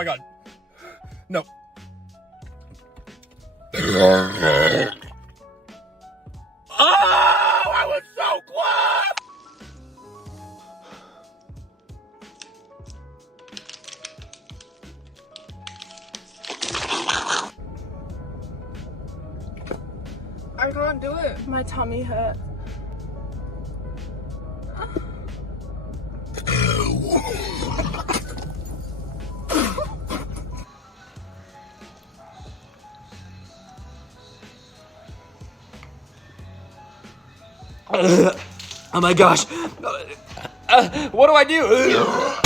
my god. No. Oh, I was so close! I can't do it. My tummy hurts. Oh my gosh. What do I do?